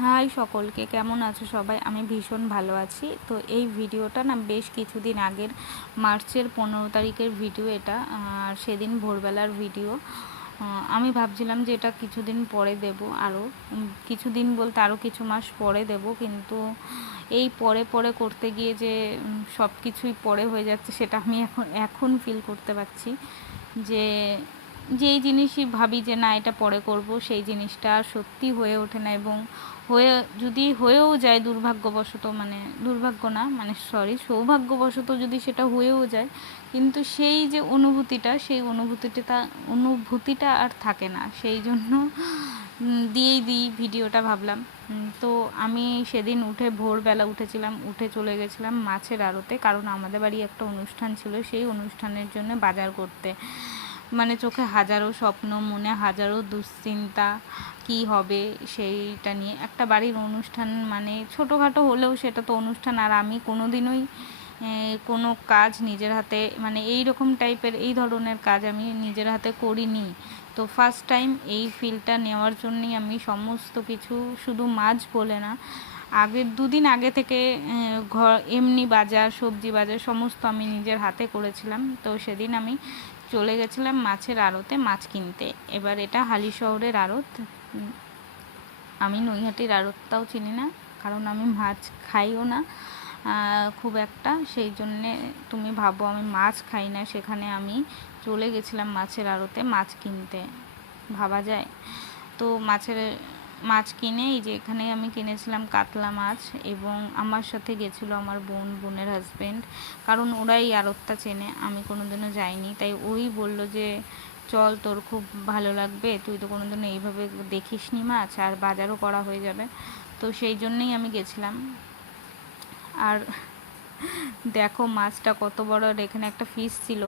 High সকলকে, কেমন আছো সবাই? আমি ভীষণ ভালো আছি। তো এই ভিডিওটা না বেশ কিছুদিন আগের, মার্চের 15 তারিখের ভিডিও এটা। আর সেদিন ভোরবেলার ভিডিও। আমি ভাবছিলাম যে এটা কিছুদিন পরে দেব, আরও কিছুদিন বলতে আরও কিছু মাস পরে দেব, কিন্তু এই পরে পরে করতে গিয়ে যে সব কিছুই পরে হয়ে যাচ্ছে, সেটা আমি এখন ফিল করতে পারছি। যে যেই জিনিসই ভাবি যে না এটা পরে করব, সেই জিনিসটা সত্যি হয়ে ওঠে না। এবং যদি হয়েও যায় দুর্ভাগ্যবশত, মানে দুর্ভাগ্য না, মানে সৌভাগ্যবশত যদি সেটা হয়েও যায়, কিন্তু সেই যে সেই অনুভূতিটা আর থাকে না। সেই জন্য দিই ভিডিওটা ভাবলাম। তো আমি সেদিন ভোরবেলা উঠেছিলাম, উঠে চলে গেছিলাম মাছের আড়তে, কারণ আমাদের বাড়ি একটা অনুষ্ঠান ছিল, সেই অনুষ্ঠানের জন্য বাজার করতে। মানে চোখে হাজারো স্বপ্ন, মনে হাজারো দুশ্চিন্তা, কি হবে সেইটা নিয়ে। একটা বাড়ির অনুষ্ঠান মানে ছোটোখাটো হলেও সেটা তো অনুষ্ঠান। আর আমি কোনোদিনই কোনো কাজ নিজের হাতে, মানে এই রকম টাইপের এই ধরনের কাজ আমি নিজের হাতে করিনি। তো ফার্স্ট টাইম এই ফিলটা নেওয়ার জন্যই আমি সমস্ত কিছু, শুধু মাছ বলে না, আগের দুদিন আগে থেকে এমনি বাজার, সবজি বাজার সমস্ত আমি নিজের হাতে করেছিলাম। তো সেদিন আমি চলে গেছিলাম মাছের আড়তে মাছ কিনতে। এবার এটা হালিশহরের আড়ত। আমি নৈহাটির আড়তটাও চিনি না, কারণ আমি মাছ খাইও না খুব একটা। সেই জন্যে তুমি ভাবো আমি মাছ খাই না, সেখানে আমি চলে গেছিলাম মাছের আড়তে মাছ কিনতে। ভাবা যায়? তো মাছ কিনে এই যে এখানে আমি কিনেছিলাম কাতলা মাছ, এবং আমার সাথে গেছিলো আমার বোনের হাজব্যান্ড, কারণ ওরাই আড়তটা চেনে, আমি কোনোদিনও যাইনি। তাই ওই বলল যে চল, তোর খুব ভালো লাগবে, তুই তো কোনোদিনও এইভাবে দেখিসনি মাছ, আর বাজারও করা হয়ে যাবে। তো সেই জন্যেই আমি গেছিলাম। আর দেখো মাছটা কত বড়, আর এখানে একটা ফিশ ছিল।